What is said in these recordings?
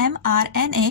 mRNA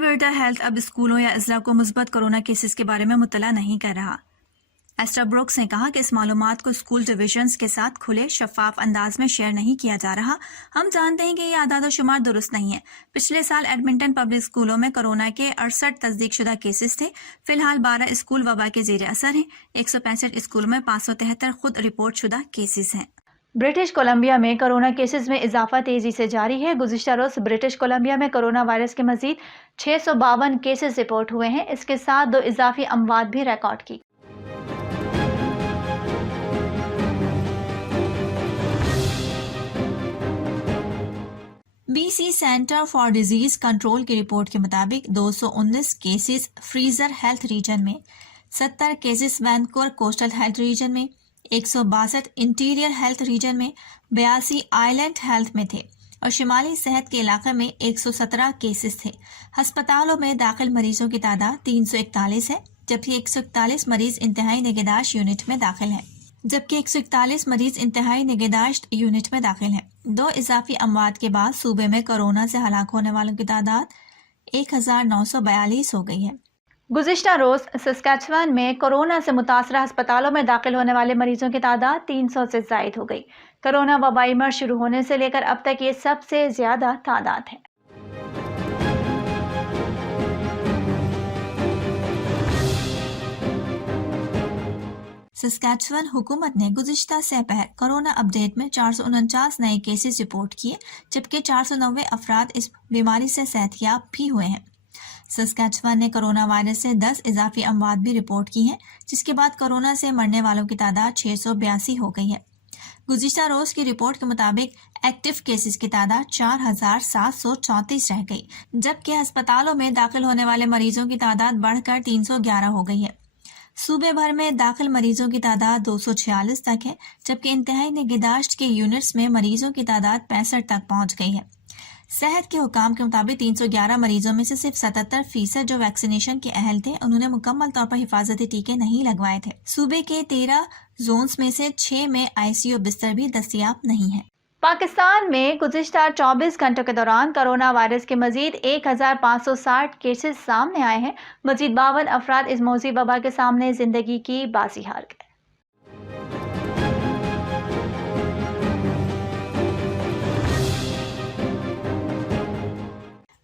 Alberta health اب اسکولوں یا اضلاع کو مثبت کورونا کیسز کے بارے میں مطلع نہیں کر رہا۔ ایسٹر بروکس نے کہا کہ اس معلومات کو اسکول ڈویژنز کے ساتھ کھلے شفاف انداز میں شیئر نہیں کیا جا رہا۔ ہم جانتے ہیں کہ یہ اعداد و شمار درست نہیں ہے۔ پچھلے سال ایڈمنٹن پبلک اسکولوں میں کورونا کے 68 تصدیق شدہ کیسز تھے۔ فی الحال 12 اسکول وبا کے زیر اثر ہیں۔ 165 اسکولوں میں 573 خود رپورٹ شدہ کیسز ہیں۔ برٹش کولمبیا میں کورونا کیسز میں اضافہ تیزی سے جاری ہے۔ گزشتہ روز برٹش کولمبیا میں کورونا وائرس کے مزید 652 کیسز رپورٹ ہوئے ہیں۔ اس کے ساتھ 2 اضافی اموات بھی ریکارڈ کی۔ B C centre for disease control کی رپورٹ کے مطابق 219 کیسز فریزر ہیلتھ ریجن میں، 70 cases Vancouver coastal health region میں، 162 انٹیریئر ہیلتھ ریجن میں، 82 آئی لینڈ ہیلتھ میں تھے اور شمالی صحت کے علاقے میں 117 کیسز تھے۔ ہسپتالوں میں داخل مریضوں کی تعداد 341 ہے، جبکہ 141 مریض انتہائی نگہداشت یونٹ میں داخل ہیں۔ 2 اضافی اموات کے بعد صوبے میں کورونا سے ہلاک ہونے والوں کی تعداد 1942 ہو گئی ہے۔ گزشتہ روز سسکیچوان میں کورونا سے متاثرہ ہسپتالوں میں داخل ہونے والے مریضوں کی تعداد 300 سے زائد ہو گئی۔ کورونا وبائی مرض شروع ہونے سے لے کر اب تک یہ سب سے زیادہ تعداد ہے۔ سسکیچوان حکومت نے گزشتہ سہ پہر کورونا اپ ڈیٹ میں 449 نئے کیسز رپورٹ کیے، جبکہ 490 افراد اس بیماری سے صحت یاب بھی ہوئے ہیں۔ سسکیچوان نے کورونا وائرس سے 10 اضافی اموات بھی رپورٹ کی ہیں، جس کے بعد کورونا سے مرنے والوں کی تعداد 682 ہو گئی ہے۔ گزشتہ روز کی رپورٹ کے مطابق ایکٹیو کیسز کی تعداد 4734 رہ گئی، جبکہ ہسپتالوں میں داخل ہونے والے مریضوں کی تعداد بڑھ کر 311 ہو گئی ہے۔ صوبے بھر میں داخل مریضوں کی تعداد 246 تک ہے، جبکہ انتہائی نگہداشت کے یونٹس میں مریضوں کی تعداد 65 تک پہنچ گئی ہے۔ صحت کے حکام کے مطابق 311 مریضوں میں سے صرف 77% جو ویکسینیشن کے اہل تھے، انہوں نے مکمل طور پر حفاظتی ٹیکے نہیں لگوائے تھے۔ صوبے کے 13 زونز میں سے 6 میں ICU بستر بھی دستیاب نہیں ہے۔ پاکستان میں گزشتہ 24 گھنٹوں کے دوران کورونا وائرس کے مزید 1560 کیسز سامنے آئے ہیں۔ مزید 52 افراد اس موذی وبا کے سامنے زندگی کی بازی ہار گئے۔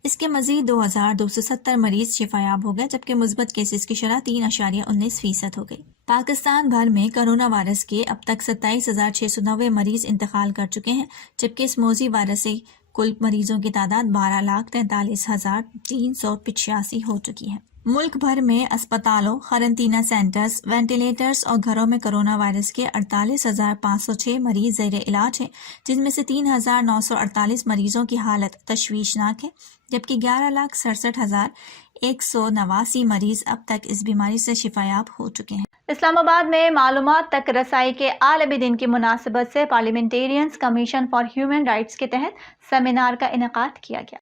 اس کے مزید 2270 مریض شفایاب ہو گئے، جبکہ مثبت کیسز کی شرح 3.19% ہو گئی۔ پاکستان بھر میں کورونا وائرس کے اب تک 27,690 مریض انتقال کر چکے ہیں، جبکہ اس موذی وائرس سے کل مریضوں کی تعداد 12,43,385 ہو چکی ہے۔ ملک بھر میں اسپتالوں، قرنطینہ سینٹرز، وینٹیلیٹرز اور گھروں میں کورونا وائرس کے 48,506 مریض زیر علاج ہیں، جن میں سے 3,948 مریضوں کی حالت تشویشناک ہے، جبکہ 11,67,189 مریض اب تک اس بیماری سے شفایاب ہو چکے ہیں۔ اسلام آباد میں معلومات تک رسائی کے عالمی دن کی مناسبت سے parliamentarians commission for human rights کے تحت سیمینار کا انعقاد کیا گیا۔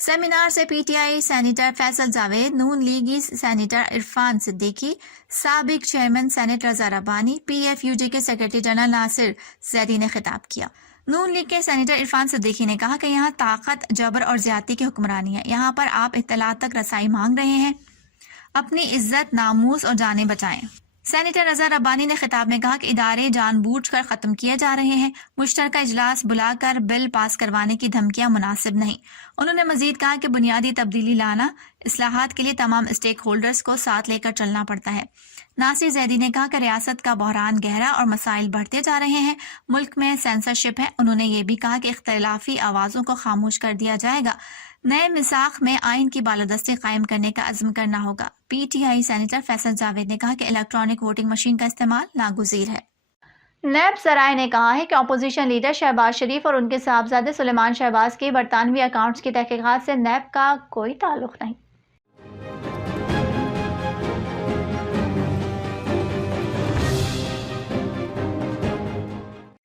سیمینار سے PTI سینیٹر فیصل جاوید، نون لیگی سینیٹر عرفان صدیقی، سابق چیئرمین سینیٹ رضا ربانی، PFUJ کے سیکرٹری جنرل ناصر زیدی نے خطاب کیا۔ نون لیگ کے سینیٹر عرفان صدیقی نے کہا کہ یہاں طاقت، جبر اور زیادتی کی حکمرانی ہے۔ یہاں پر آپ اطلاعات تک رسائی مانگ رہے ہیں، اپنی عزت، ناموس اور جانیں بچائیں۔ سینیٹر رضا ربانی نے خطاب میں کہا کہ ادارے جان بوجھ کر ختم کیے جا رہے ہیں۔ مشترکہ اجلاس بلا کر بل پاس کروانے کی دھمکیاں مناسب نہیں۔ انہوں نے مزید کہا کہ بنیادی تبدیلی لانا، اصلاحات کے لیے تمام اسٹیک ہولڈرز کو ساتھ لے کر چلنا پڑتا ہے۔ ناصر زیدی نے کہا کہ ریاست کا بحران گہرا اور مسائل بڑھتے جا رہے ہیں، ملک میں سینسرشپ ہے۔ انہوں نے یہ بھی کہا کہ اختلافی آوازوں کو خاموش کر دیا جائے گا، نئے میثاق میں آئین کی بالادستی قائم کرنے کا عزم کرنا ہوگا۔ PTI سینیٹر فیصل جاوید نے کہا کہ الیکٹرانک ووٹنگ مشین کا استعمال ناگزیر ہے۔ نیب سرائے نے کہا ہے کہ اپوزیشن لیڈر شہباز شریف اور ان کے صاحبزادے سلیمان شہباز کے برطانوی اکاؤنٹس کی تحقیقات سے نیب کا کوئی تعلق نہیں۔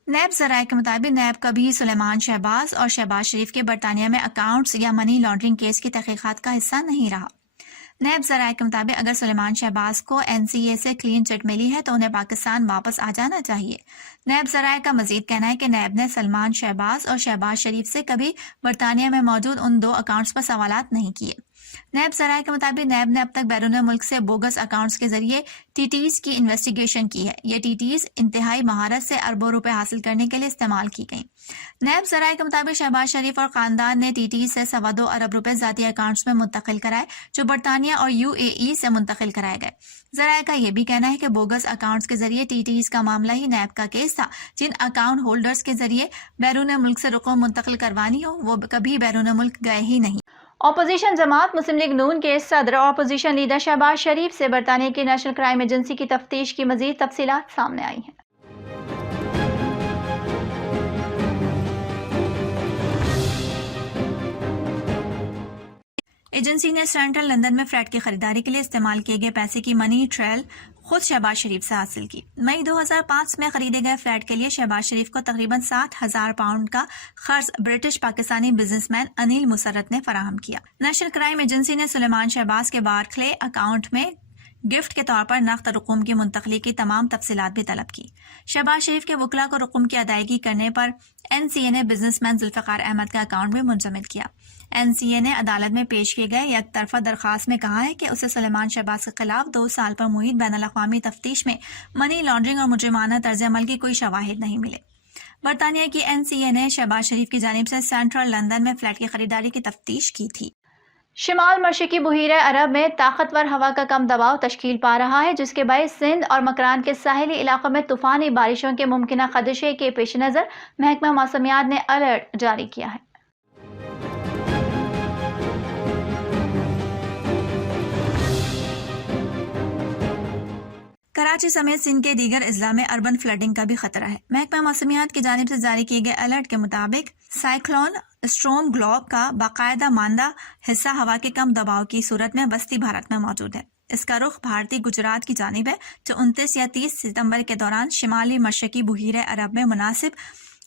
نیب ذرائع کے مطابق نیب کبھی سلیمان شہباز اور شہباز شریف کے برطانیہ میں اکاؤنٹس یا منی لانڈرنگ کیس کی تحقیقات کا حصہ نہیں رہا۔ نیب ذرائع کے مطابق اگر سلیمان شہباز کو NCA سے کلین چٹ ملی ہے تو انہیں پاکستان واپس آ جانا چاہیے۔ نیب ذرائع کا مزید کہنا ہے کہ نیب نے سلمان شہباز اور شہباز شریف سے کبھی برطانیہ میں موجود ان 2 اکاؤنٹس پر سوالات نہیں کیے۔ نیب ذرائع کے مطابق نیب نے اب تک بیرون ملک سے بوگس اکاؤنٹس کے ذریعے TTs کی انویسٹیگیشن کی ہے۔ یہ TTs انتہائی مہارت سے اربوں روپے حاصل کرنے کے لیے استعمال کی گئیں۔ نیب ذرائع کے مطابق شہباز شریف اور خاندان نے TTs سے 2.25 ارب روپے ذاتی اکاؤنٹس میں منتقل کرائے جو برطانیہ اور UAE سے منتقل کرائے گئے۔ ذرائع کا یہ بھی کہنا ہے کہ بوگس اکاؤنٹس کے ذریعے TTs کا معاملہ ہی نیب کا کیس تھا۔ جن اکاؤنٹ ہولڈرز کے ذریعے بیرون ملک سے رقم منتقل کروانی ہو وہ کبھی بیرون ملک گئے ہی نہیں۔ اپوزیشن جماعت مسلم لیگ نون کے صدر اور اپوزیشن لیڈر شہباز شریف سے برطانیہ کی نیشنل کرائم ایجنسی کی تفتیش کی مزید تفصیلات سامنے آئی ہیں۔ ایجنسی نے سینٹرل لندن میں فلیٹ کی خریداری کے لیے استعمال کیے گئے پیسے کی منی ٹریل خود شہباز شریف سے حاصل کی۔ مئی 2005 میں خریدے گئے فلیٹ کے لیے شہباز شریف کو تقریباً 7,000 پاؤنڈ کا قرض British Pakistani businessman Anil Musarrat نے فراہم کیا۔ نیشنل کرائم ایجنسی نے سلیمان شہباز کے بارکلے اکاؤنٹ میں گفٹ کے طور پر نقد رقوم کی منتقلی کی تمام تفصیلات بھی طلب کی۔ شہباز شریف کے وکلاء کو رقوم کی ادائیگی کرنے پر NCA نے بزنس مین ذوالفقار احمد کا اکاؤنٹ بھی منجمد کیا۔ NCA نے عدالت میں پیش کیے گئے یک طرفہ درخواست میں کہا ہے کہ اسے سلیمان شہباز کے خلاف 2 سال پر محیط بین الاقوامی تفتیش میں منی لانڈرنگ اور مجرمانہ طرز عمل کی کوئی شواہد نہیں ملے۔ برطانیہ کی NCA نے شہباز شریف کی جانب سے سینٹرل لندن میں فلیٹ کی خریداری کی تفتیش کی تھی۔ شمال مشرقی بحیرہ عرب میں طاقتور ہوا کا کم دباؤ تشکیل پا رہا ہے جس کے باعث سندھ اور مکران کے ساحلی علاقوں میں طوفانی بارشوں کے ممکنہ خدشے کے پیش نظر محکمہ موسمیات نے الرٹ جاری کیا ہے۔ کراچی سمیت سندھ کے دیگر اضلاع میں اربن فلڈنگ کا بھی خطرہ ہے۔ محکمہ موسمیات کی جانب سے جاری کیے گئے الرٹ کے مطابق سائیکلون اسٹروم گلوب کا باقاعدہ ماندہ حصہ ہوا کے کم دباؤ کی صورت میں وسطی بھارت میں موجود ہے۔ اس کا رخ بھارتی گجرات کی جانب ہے جو 29 یا 30 ستمبر کے دوران شمالی مشرقی بحیرہ عرب میں مناسب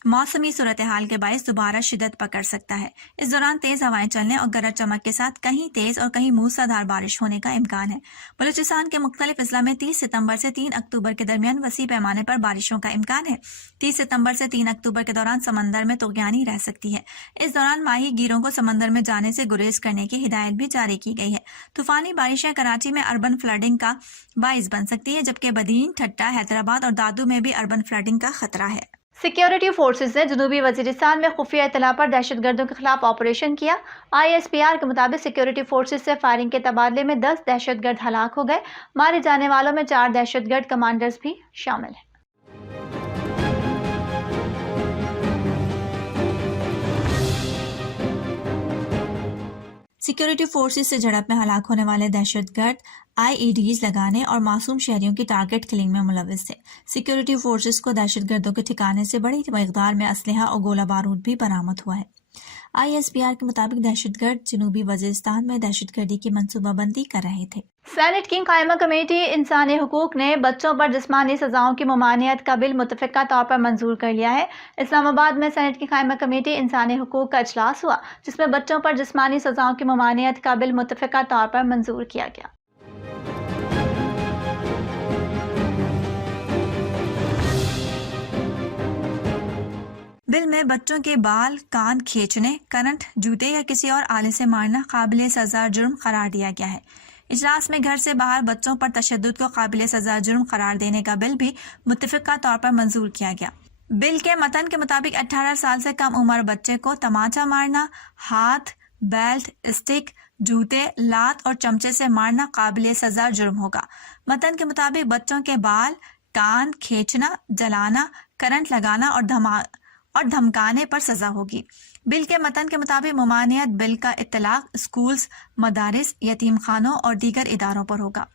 موسمی صورتحال کے باعث دوبارہ شدت پکڑ سکتا ہے۔ اس دوران تیز ہوائیں چلنے اور گرج چمک کے ساتھ کہیں تیز اور کہیں موسلادھار بارش ہونے کا امکان ہے۔ بلوچستان کے مختلف اضلاع میں 30 ستمبر سے 3 اکتوبر کے درمیان وسیع پیمانے پر بارشوں کا امکان ہے۔ 30 ستمبر سے 3 اکتوبر کے دوران سمندر میں طغیانی رہ سکتی ہے۔ اس دوران ماہی گیروں کو سمندر میں جانے سے گریز کرنے کی ہدایت بھی جاری کی گئی ہے۔ طوفانی بارشیں کراچی میں اربن فلڈنگ کا باعث بن سکتی ہے جبکہ بدین، ٹھٹہ، حیدرآباد اور دادو میں بھی اربن فلڈنگ کا خطرہ ہے۔ سیکیورٹی فورسز نے جنوبی وزیرستان میں خفیہ اطلاع پر دہشت گردوں کے خلاف آپریشن کیا۔ ISPR کے مطابق سیکیورٹی فورسز سے فائرنگ کے تبادلے میں 10 دہشت گرد ہلاک ہو گئے۔ مارے جانے والوں میں 4 دہشت گرد کمانڈرز بھی شامل ہیں۔ سیکیورٹی فورسز سے جھڑپ میں ہلاک ہونے والے دہشت گرد IEDs لگانے اور معصوم شہریوں کی ٹارگٹ کلنگ میں ملوث تھے۔ سیکیورٹی فورسز کو دہشت گردوں کے ٹھکانے سے بڑی مقدار میں اسلحہ اور گولہ بارود بھی برآمد ہوا ہے۔ ISPR کے مطابق دہشت گرد جنوبی وزیرستان میں دہشت گردی کی منصوبہ بندی کر رہے تھے۔ سینٹ کی قائمہ کمیٹی انسانی حقوق نے بچوں پر جسمانی سزاؤں کی ممانعت کا بل متفقہ طور پر منظور کر لیا ہے۔ اسلام آباد میں سینٹ کی قائمہ کمیٹی انسانی حقوق کا اجلاس ہوا جس میں بچوں پر جسمانی سزاؤں کی ممانعت کا بل متفقہ طور پر منظور کیا گیا۔ بل میں بچوں کے بال، کان کھینچنے، کرنٹ، جوتے یا کسی اور آلے سے مارنا قابل سزا جرم قرار دیا گیا ہے۔ اجلاس میں گھر سے باہر بچوں پر تشدد کو قابل سزا جرم قرار دینے کا بل بھی متفقہ طور پر منظور کیا گیا۔ بل کے متن کے مطابق 18 سال سے کم عمر بچے کو تماچا مارنا، ہاتھ، بیلٹ، اسٹک، جوتے، لات اور چمچے سے مارنا قابل سزا جرم ہوگا۔ متن کے مطابق بچوں کے بال، کان کھینچنا، جلانا، کرنٹ لگانا اور دھمکانے پر سزا ہوگی۔ بل کے متن کے مطابق ممانعت بل کا اطلاق اسکولز، مدارس، یتیم خانوں اور دیگر اداروں پر ہوگا۔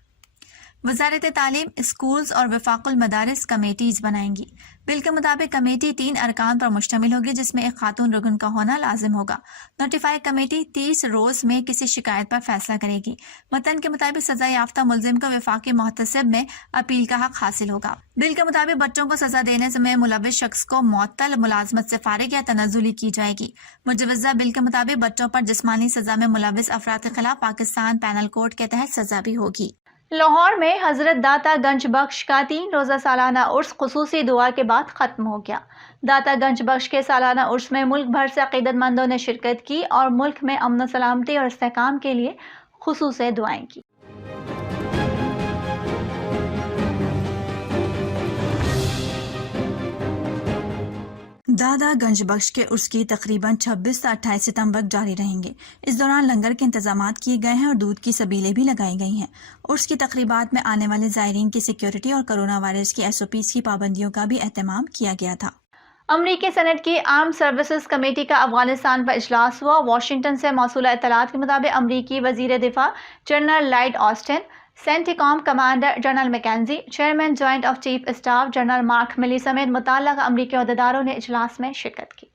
وزارت تعلیم اسکولز اور وفاق المدارس کمیٹیز بنائیں گی۔ بل کے مطابق کمیٹی 3 ارکان پر مشتمل ہوگی، جس میں ایک خاتون رکن کا ہونا لازم ہوگا۔ نوٹیفائی کمیٹی 30 روز میں کسی شکایت پر فیصلہ کرے گی۔ متن کے مطابق سزا یافتہ ملزم کو وفاقی محتسب میں اپیل کا حق حاصل ہوگا۔ بل کے مطابق بچوں کو سزا دینے میں ملوث شخص کو معطل ملازمت سے فارغ یا تنزلی کی جائے گی۔ مجوزہ بل کے مطابق بچوں پر جسمانی سزا میں ملوث افراد کے خلاف پاکستان پینل کوڈ کے تحت سزا بھی ہوگی۔ لاہور میں حضرت داتا گنج بخش کا 3 روزہ سالانہ عرس خصوصی دعا کے بعد ختم ہو گیا۔ داتا گنج بخش کے سالانہ عرس میں ملک بھر سے عقیدت مندوں نے شرکت کی اور ملک میں امن و سلامتی اور استحکام کے لیے خصوصی دعائیں کی۔ دادا گنج بخش کے عرس کی تقریباً 26 سے 28 ستمبر تک جاری رہیں گے۔ اس دوران لنگر کے انتظامات کیے گئے ہیں اور دودھ کی سبیلیں بھی لگائی گئی ہیں۔ عرس کی تقریبات میں آنے والے زائرین کی سیکیورٹی اور کرونا وائرس کی SOPs کی پابندیوں کا بھی اہتمام کیا گیا تھا۔ امریکی سینٹ کی آرمڈ سروسز کمیٹی کا افغانستان پر اجلاس ہوا۔ واشنگٹن سے موصولہ اطلاعات کے مطابق امریکی وزیر دفاع general Lloyd Austin, CENTCOM commander general McKenzie, chairman joint of chief staff general Mark Milley سمیت متعلقہ امریکی عہدیداروں نے اجلاس میں شرکت کی۔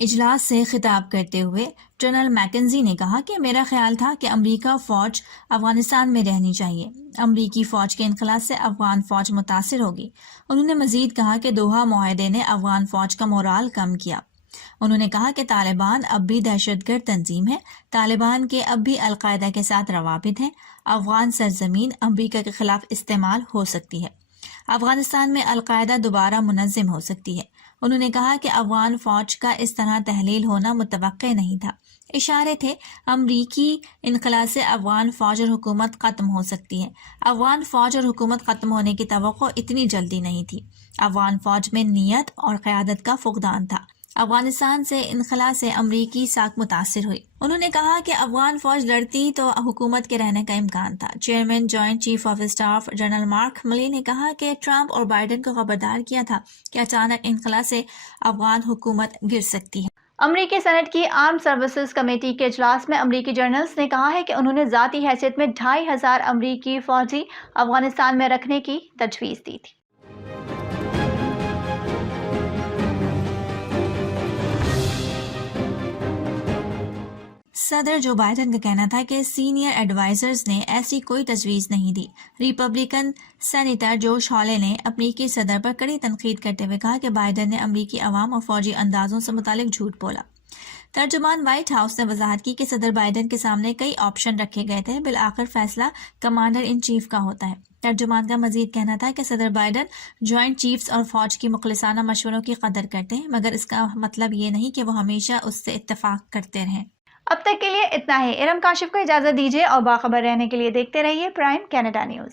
اجلاس سے خطاب کرتے ہوئے جنرل میکنزی نے کہا کہ میرا خیال تھا کہ امریکہ فوج افغانستان میں رہنی چاہیے۔ امریکی فوج کے انخلاء سے افغان فوج متاثر ہوگی۔ انہوں نے مزید کہا کہ دوحہ معاہدے نے افغان فوج کا مورال کم کیا۔ انہوں نے کہا کہ طالبان اب بھی دہشت گرد تنظیم ہے۔ طالبان کے اب بھی القاعدہ کے ساتھ روابط ہیں۔ افغان سرزمین امریکہ کے خلاف استعمال ہو سکتی ہے۔ افغانستان میں القاعدہ دوبارہ منظم ہو سکتی ہے۔ انہوں نے کہا کہ افغان فوج کا اس طرح تحلیل ہونا متوقع نہیں تھا۔ اشارے تھے امریکی انخلاء سے افغان فوج اور حکومت ختم ہو سکتی ہے۔ افغان فوج اور حکومت ختم ہونے کی توقع اتنی جلدی نہیں تھی۔ افغان فوج میں نیت اور قیادت کا فقدان تھا۔ افغانستان سے انخلاء سے امریکی ساکھ متاثر ہوئی۔ انہوں نے کہا کہ افغان فوج لڑتی تو حکومت کے رہنے کا امکان تھا۔ Chairman joint chief of staff general Mark ملی نے کہا کہ ٹرمپ اور بائیڈن کو خبردار کیا تھا کہ اچانک انخلاء سے افغان حکومت گر سکتی ہے۔ امریکی سینٹ کی آرمڈ سروسز کمیٹی کے اجلاس میں امریکی جرنلز نے کہا ہے کہ انہوں نے ذاتی حیثیت میں 2500 امریکی فوجی افغانستان میں رکھنے کی تجویز دی تھی۔ صدر جو بائیڈن کا کہنا تھا کہ سینئر ایڈوائزرز نے ایسی کوئی تجویز نہیں دی۔ ریپبلکن سینیٹر جوش ہالے نے امریکی صدر پر کڑی تنقید کرتے ہوئے کہا کہ بائیڈن نے امریکی عوام اور فوجی اندازوں سے متعلق جھوٹ بولا۔ ترجمان وائٹ ہاؤس نے وضاحت کی کہ صدر بائیڈن کے سامنے کئی آپشن رکھے گئے تھے، بالآخر فیصلہ کمانڈر ان چیف کا ہوتا ہے۔ ترجمان کا مزید کہنا تھا کہ صدر بائیڈن جوائنٹ چیفز اور فوج کی مخلصانہ مشوروں کی قدر کرتے ہیں، مگر اس کا مطلب یہ نہیں کہ وہ ہمیشہ اس سے اتفاق کرتے رہیں۔ اب تک کے لیے اتنا ہی۔ ارم کاشف کو اجازت دیجیے اور باخبر رہنے کے لیے دیکھتے رہیے پرائم کینیڈا نیوز۔